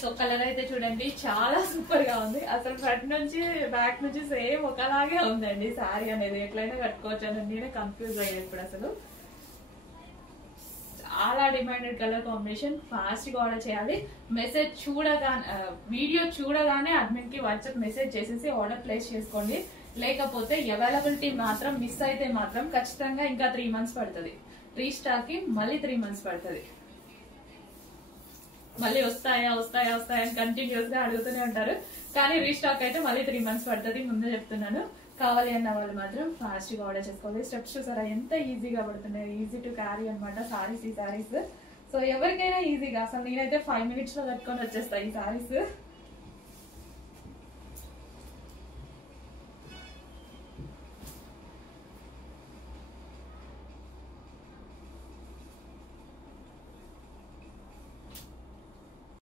So colour అయితే చూడండి చాలా సూపర్ గా ఉంది. అసలు ఫ్రంట్ నుంచి బ్యాక్ నుంచి సేమ్ ఒకలాగే ఉందండి శారీ అనేది. ఎట్లయినా కట్టుకోవచ్చు అని నేనే కన్ఫ్యూజ్ అయ్యాను ఇప్పుడు. అసలు చాలా డిమాండెడ్ కలర్ కాంబినేషన్. ఫాస్ట్ గా ఆర్డర్ చేయాలి. మెసేజ్ చూడగానే వీడియో చూడగానే అడ్మిన్ కి వాట్సాప్ మెసేజ్ చేసేసి ఆర్డర్ ప్లేస్ చేసుకోండి. లేకపోతే అవైలబిలిటీ మాత్రం మిస్ అయితే మాత్రం ఖచ్చితంగా ఇంకా 3 months పడుతుంది. రీస్టాక్ కి మళ్ళీ 3 months పడుతుంది. మళ్ళీ వస్తాయా వస్తాయా వస్తాయా అని కంటిన్యూస్ గా అడుగుతూనే ఉంటారు. కానీ రీస్టాక్ అయితే మళ్ళీ 3 months పడుతుంది. ముందే చెప్తున్నాను. కావాలి అన్న వాళ్ళు మాత్రం ఫాస్ట్ గా ఆర్డర్ చేసుకోవాలి. స్టెప్స్ చూసారా ఎంత ఈజీగా పడుతున్నాయి. ఈజీ టు క్యారీ అనమాట సారీస్. ఈ సారీస్ సో ఎవరికైనా ఈజీగా, అసలు నేనైతే 5 minutes లో కట్టుకొని వచ్చేస్తా ఈ సారీస్.